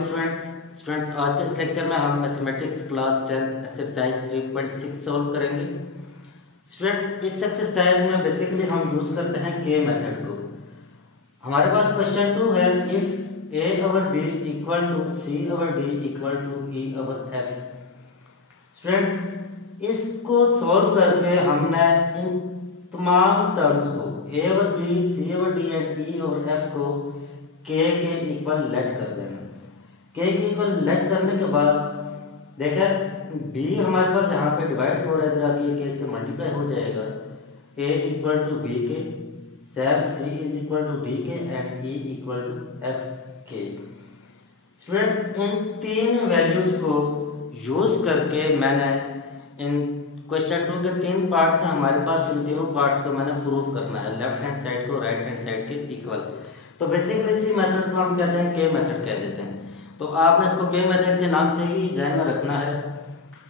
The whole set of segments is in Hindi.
मॉर्निंग स्टूडेंट्स आज के इस लेक्चर में हम मैथमेटिक्स क्लास 10 एक्सरसाइज 3.6 सॉल्व करेंगे। स्टूडेंट्स इस एक्सरसाइज में बेसिकली हम यूज़ करते हैं के मेथड को। हमारे पास क्वेश्चन 2 है, if a over b equal to c over d equal to e over f। Students इसको सॉल्व करके हमने इन तमाम टर्म्स को a over b, c over d and e over f को k के इक्वल लेट कर देना। k के इक्वल लेट करने के बाद देखें b हमारे पास यहाँ पे डिवाइड हो रहा है, इधर आगे k से मल्टीप्लाई हो जाएगा। a इक्वल टू b के, same c is equal to d के and e equal to f के। स्टूडेंट्स इन तीन वैल्यूज को यूज करके मैंने इन क्वेश्चन 2 के तीन पार्ट्स हैं, हमारे पास इन तीनों पार्ट्स को मैंने प्रूव करना है, लेफ्ट हैंड साइड को राइट हैंड साइड के इक्वल। तो बेसिकली इसी मेथड को हम कहते हैं के मेथड कह देते हैं। तो आपने इसको के मेथड के नाम से ही ध्यान में रखना है।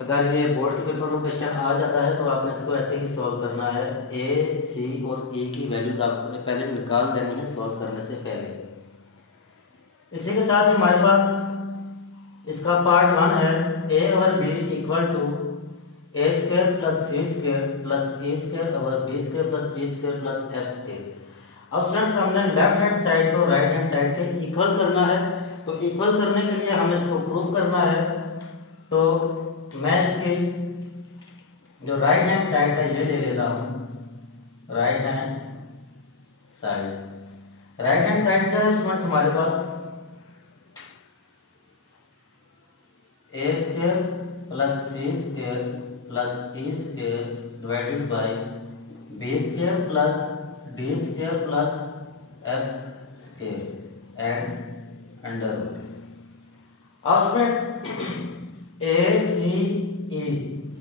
अगर ये बोर्ड के पेपर में क्वेश्चन आ जाता है तो आपने इसको ऐसे ही सॉल्व करना है। ए, सी और ए की वैल्यूज आपने पहले निकाल लेनी है सॉल्व करने से पहले। इसी के साथ हमारे पास इसका पार्ट 1 है, A over B equal to A square plus C square plus A square over B square plus D square plus F square. अब स्टूडेंट्स हमने लेफ्ट हैंड साइड को राइट हैंड साइड के इक्वल करना है, तो इक्वल करने के लिए हमें इसको प्रूव करना है। तो मैं इसकी जो राइट हैंड साइड है ये ले लेता हूँ, right hand side. Right hand side क्या है स्टूडेंट्स हमारे पास A square plus C square plus E square divided by B square plus D square plus F square and under root. अब स्टूडेंट्स ए सी ई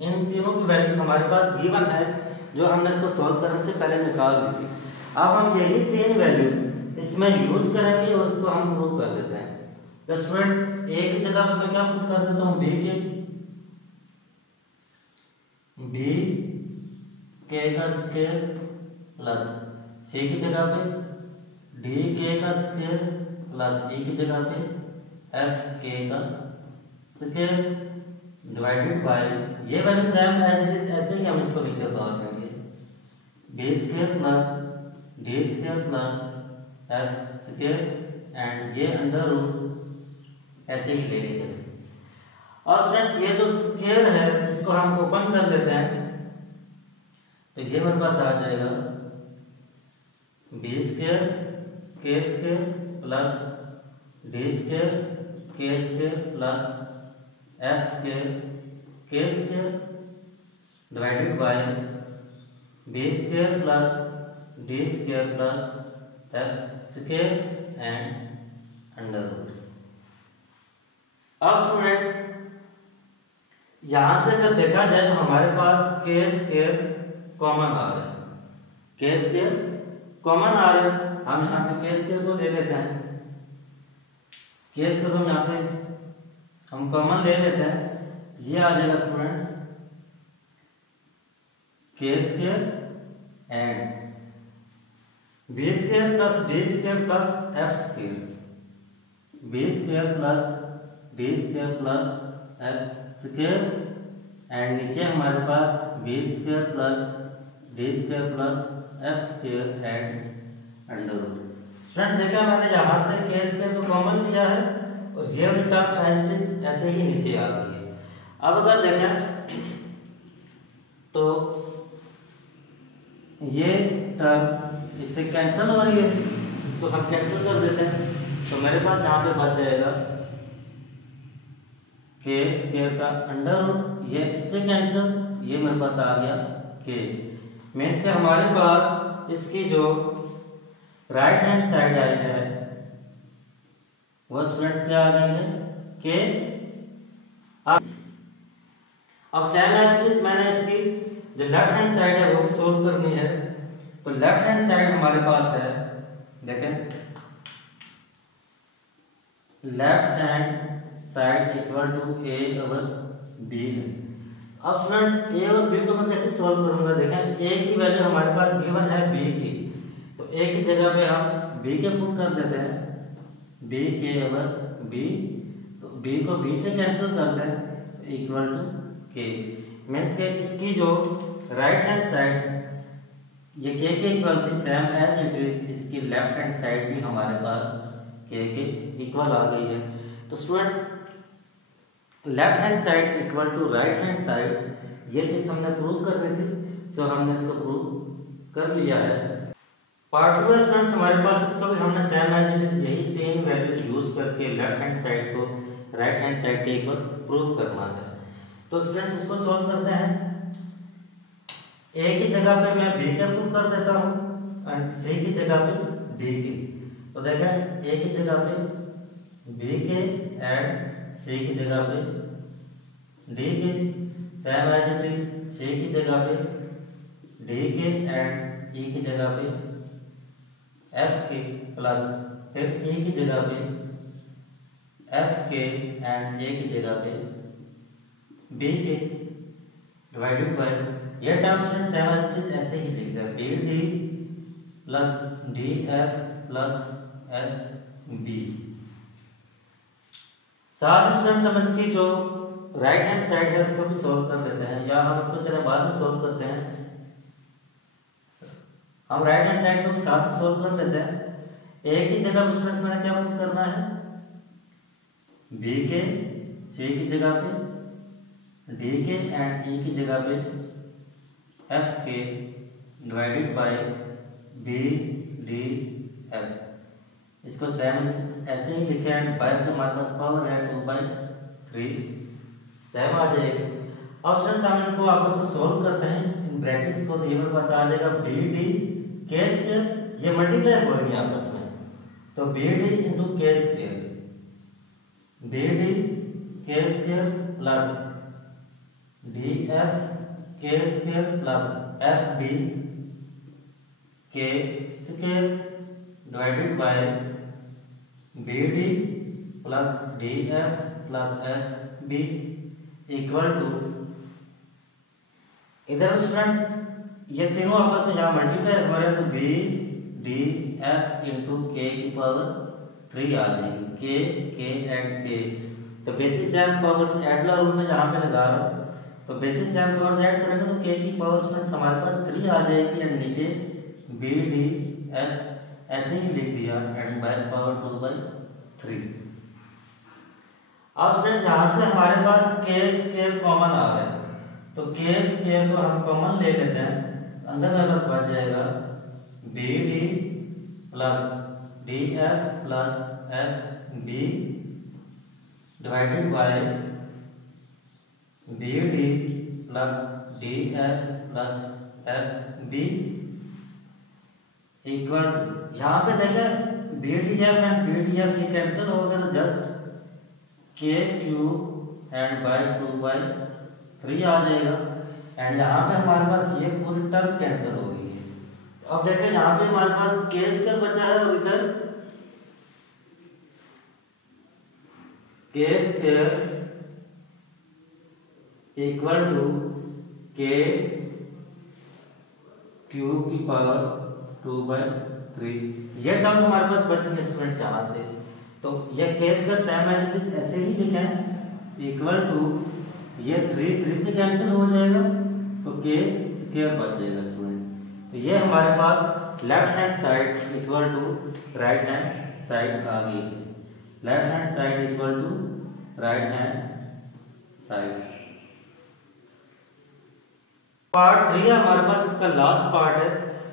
इन तीनों की वैल्यूज हमारे पास गिवन है, जो हमने इसको सॉल्व करने से पहले निकाल दी थी। अब हम यही तीन वैल्यूज इसमें यूज करेंगे और इसको हम प्रूव कर देते हैं। तो स्टूडेंट्स ए की जगह मैं क्या पुट कर देता हूँ, बी के का स्क्वायर प्लस सी की जगह पे डी के का स्क्वायर प्लस ई की जगह पे एफ के का स्क्वायर डिवाइडेड बाय ये value same as it is, ऐसे ही हम इसको नीचे उतार देंगे, B square plus D square plus F square and ये अंडर रूट ऐसे ही ले लेंगे। और स्टूडेंट्स ये जो स्क्वायर है इसको हम ओपन कर लेते हैं, तो ये मेरे पास आ जाएगा B square K square plus D square K square plus F square K square divided by B square plus D square plus F square and under root. अब स्टूडेंट्स यहां से अगर देखा जाए तो हमारे पास के स्क्वायर कॉमन आ रहा है, के स्क्वायर कॉमन आ रहा है, हम यहां से के स्क्वायर को ले लेते हैं, के स्क्वायर को यहां से हम कॉमन ले लेते हैं, ये आ जाएगा students K square and B square plus D square plus F square, B square plus D square plus F square and नीचे हमारे पास B square plus D square plus F square and under root. Student देखा मैंने यहाँ से के स्क्वायर को कॉमन लिया है और ये टर्म एज इट इज ऐसे ही नीचे आ गई है। अब अगर देखें तो ये टर्म इससे कैंसिल हो रही है, इसको हम कैंसिल कर देते हैं, तो मेरे पास यहाँ पे बच जाएगा के स्क्वायर का अंडर रूट, ये इससे कैंसिल, ये मेरे पास आ गया के। मीन्स के हमारे पास इसकी जो राइट हैंड साइड आई है वो स्टूडेंट्स क्या आ गई है के। अब सेम एज इट इज मैंने इसकी जो लेफ्ट हैंड साइड है वो सोल्व करनी है, तो लेफ्ट हैंड साइड हमारे पास है, देखें left hand side equal to A over B है। अब स्टूडेंट्स ए और बी को मैं कैसे सॉल्व करूंगा, देखें ए की वैल्यू हमारे पास गिवन है बी की, तो ए की जगह पे हम बी के पुट कर देते हैं, बी के ओवर बी, तो बी को बी से कैंसिल करते हैं इक्वल टू के, मीन्स के इसकी जो राइट हैंड साइड ये के इक्वल थी सेम एज इट इज, इसकी लेफ्ट हैंड साइड भी हमारे पास के इक्वल आ गई है। तो students left hand side equal to right hand side ये चीज हमने प्रूव कर दी थी, सो हमने इसको प्रूव कर लिया है। पार्ट 2 है स्टूडेंट्स हमारे पास, इसको भी हमने सेम एज इट इज यही तीन वैल्यूज यूज करके लेफ्ट हैंड साइड को राइट हैंड साइड के इक्वल प्रूव करना है। तो स्टूडेंट्स इसको सॉल्व करते हैं। ए की जगह पे मैं बी का प्रूव कर देता हूँ एंड सी की जगह पे डी की। तो देखें ए की जगह पे बी के एंड सी की जगह पे D K, same as it is C की जगह पे डी के एंड ई की जगह पे एफ के, प्लस फिर ए की जगह पे एफ के एंड ए की जगह पे बी के डिवाइडेड बाय ये टर्म्स में सेम एज इट इज ऐसे ही लिख दें B D plus D F plus F B. साथ स्टूडेंट्स हम इसकी जो राइट हैंड साइड है उसको भी सॉल्व कर देते हैं, या हम इसको चले बाद में सॉल्व करते हैं। हम राइट हैंड साइड को भी साथ सॉल्व कर देते हैं। ए की जगह स्टूडेंट्स मैंने क्या प्रूव करना है, बी के सी की जगह पे डी के एंड ई की जगह पे F K divided by B D F. इसको सेम ऐसे ही लिखे एंड बाय तो हमारे पास पावर है 2/3 सेम आ जाएगा। अब स्टूडेंट्स हम इनको आपस में सॉल्व करते हैं इन ब्रैकेट्स को, तो ये मेरे पास आ जाएगा बी डी के स्क्वायर, ये मल्टीप्लाई हो रही है आपस में, तो B D into K square, B D K square plus D F K square plus F B K square divided by B D plus D F plus F B equal to, इधर स्टूडेंट्स ये तीनों आपस में यहाँ मल्टीप्लाई हो रहे हैं, तो बी डी एफ इंटू के की पावर 3 आ जाएगी, के एंड के। तो बेसिस सेम पावर्स ऐड ला रूल में जहाँ पे लगा रहा हूँ, तो बेसिस सेम पावर्स ऐड करेंगे तो के की पावर स्टूडेंट्स हमारे पास 3 आ जाएगी एंड नीचे बी डी एफ ऐसे ही लिख दिया एंड बाय पावर 2/3। अब स्टूडेंट यहाँ से हमारे पास के स्क्वायर कॉमन आ रहा है, तो के स्क्वायर को हम कॉमन ले लेते हैं, अंदर मेरे पास बच जाएगा B D plus D F plus F B divided by B D plus D F plus F B equal, यहाँ पे देखें B D F and B D F ये कैंसिल हो गया, तो जस्ट के क्यू एंड बाय 2/3 आ जाएगा एंड यहाँ पे हमारे पास ये पूरी टर्म कैंसिल हो गई है। अब देखें यहाँ पे हमारे पास के स्क्वायर बचा है और इधर के स्क्वायर इक्वल टू के क्यूब की पावर 2/3, ये टर्म हमारे पास बच गए स्टूडेंट यहाँ से। तो ये K square same as it is ऐसे ही लिखें इक्वल टू ये 3 से कैंसिल हो जाएगा, तो के स्क्वायर बच जाएगा स्टूडेंट। तो ये हमारे पास left hand side equal to right hand side आ गई, left hand side equal to right hand side. Part 3 है हमारे पास, इसका लास्ट पार्ट है,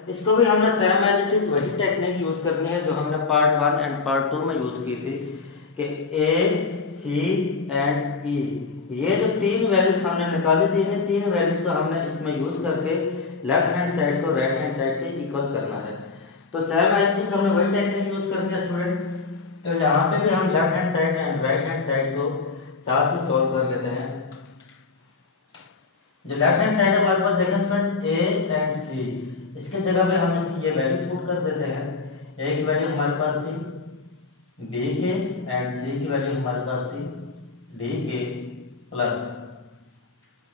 इसको भी हमने सेम एज इट इज वही टेक्निक यूज करनी है जो हमने पार्ट 1 एंड पार्ट 2 में यूज की थी कि ए सी एंड ई, ये जो 3 वैल्यूज हमने निकाली थी, इन 3 वैल्यूज को हमने इसमें यूज करके लेफ्ट हैंड साइड को राइट हैंड साइड के इक्वल करना है। तो सेम एज इट इज हमने वही टेक्निक यूज करनी है स्टूडेंट्स। तो यहाँ पे भी हम left hand side and right hand side को साथ ही सॉल्व कर लेते हैं। जो लेफ्ट हैंड साइड है हमारे पास देखें स्टूडेंट्स ए एंड सी, इसके जगह पे हम इसकी ये वैल्यूज पुट कर देते हैं। ए की वैल्यू हमारे पास सी, बी के एंड सी की वैल्यू हमारे पास C, D K plus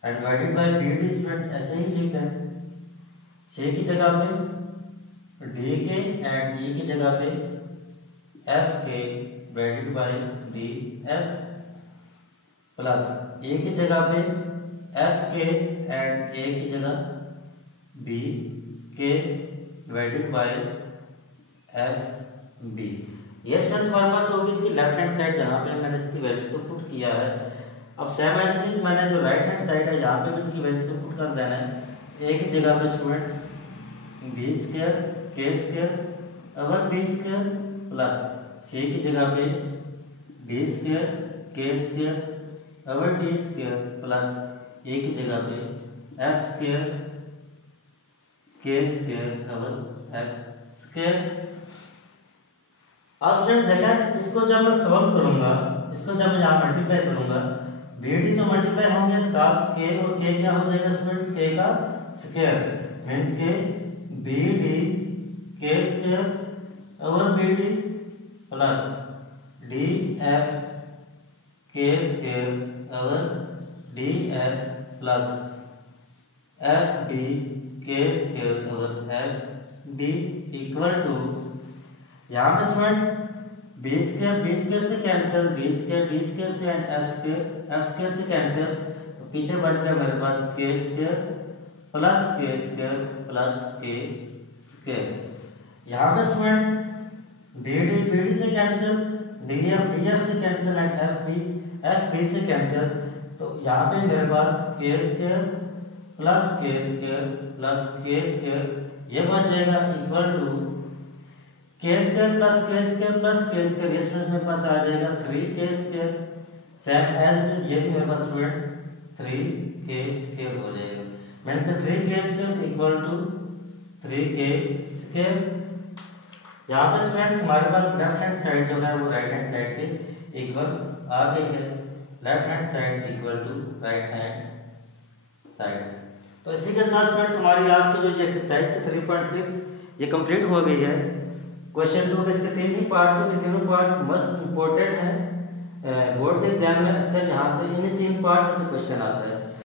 and divided by B D students ऐसे ही लिख दें, सी की जगह पे डी के एंड ई की जगह पे F K divided by D F plus A की जगह पे एफ के एंड ए की जगह B K divided bye F B. ये स्टूडेंट्स हमारे पास होगी इसकी लेफ्ट हैंड साइड जहाँ पे मैंने इसकी वैल्यूज को पुट किया है। अब सेम एज इट इज मैंने जो राइट हैंड साइड है यहाँ पे भी इनकी वैल्यूज को पुट कर देना है। ए की जगह पे students B square K square over B square plus C की जगह पे D square K square over D square plus A की जगह पे F square K square over F square. अब स्टूडेंट देखा इसको जब मैं सॉल्व करूंगा, इसको जब मैं यहाँ मल्टीप्लाई करूंगा, बी डी तो मल्टीप्लाई होंगे साथ के और के क्या हो जाएगा स्टूडेंट्स के का square means K B D K square over B D plus D F K square over D F plus F B K square over F B equal to यहाँ पे स्टूडेंट्स बी स्क्वायर से कैंसिल डी स्क्वायर से एंड एफ स्क्वायर से कैंसिल, तो पीछे बच गया मेरे पास के स्क्वायर प्लस के स्क्वायर। यहाँ पे स्टूडेंट्स डी से कैंसिल डी एफ से कैंसिल एंड एफ बी से कैंसिल, तो यहाँ पे मेरे पास के स्क्वायर प्लस के स्क्वायर ये बच जाएगा equal to K square plus K square ये स्टूडेंट्स मेरे पास आ जाएगा 3k square same as it is ये भी मेरे पास स्टूडेंट्स 3k स्क्वायर हो जाएगा। Means 3k square equal to 3k square. यहाँ पे स्टूडेंट्स हमारे पास लेफ्ट हैंड साइड जो है वो राइट हैंड साइड के इक्वल आ गई है, left hand side equal to right hand side. तो इसी के साथ स्टूडेंट्स हमारी आज की जो एक्सरसाइज है 3.6 ये कंप्लीट हो गई है। क्वेश्चन 2 के इसके 3 ही पार्ट्स हैं, तीनों पार्ट्स मोस्ट इंपॉर्टेंट हैं बोर्ड के एग्जाम में। अक्सर यहाँ से इन 3 पार्ट्स से क्वेश्चन आता है।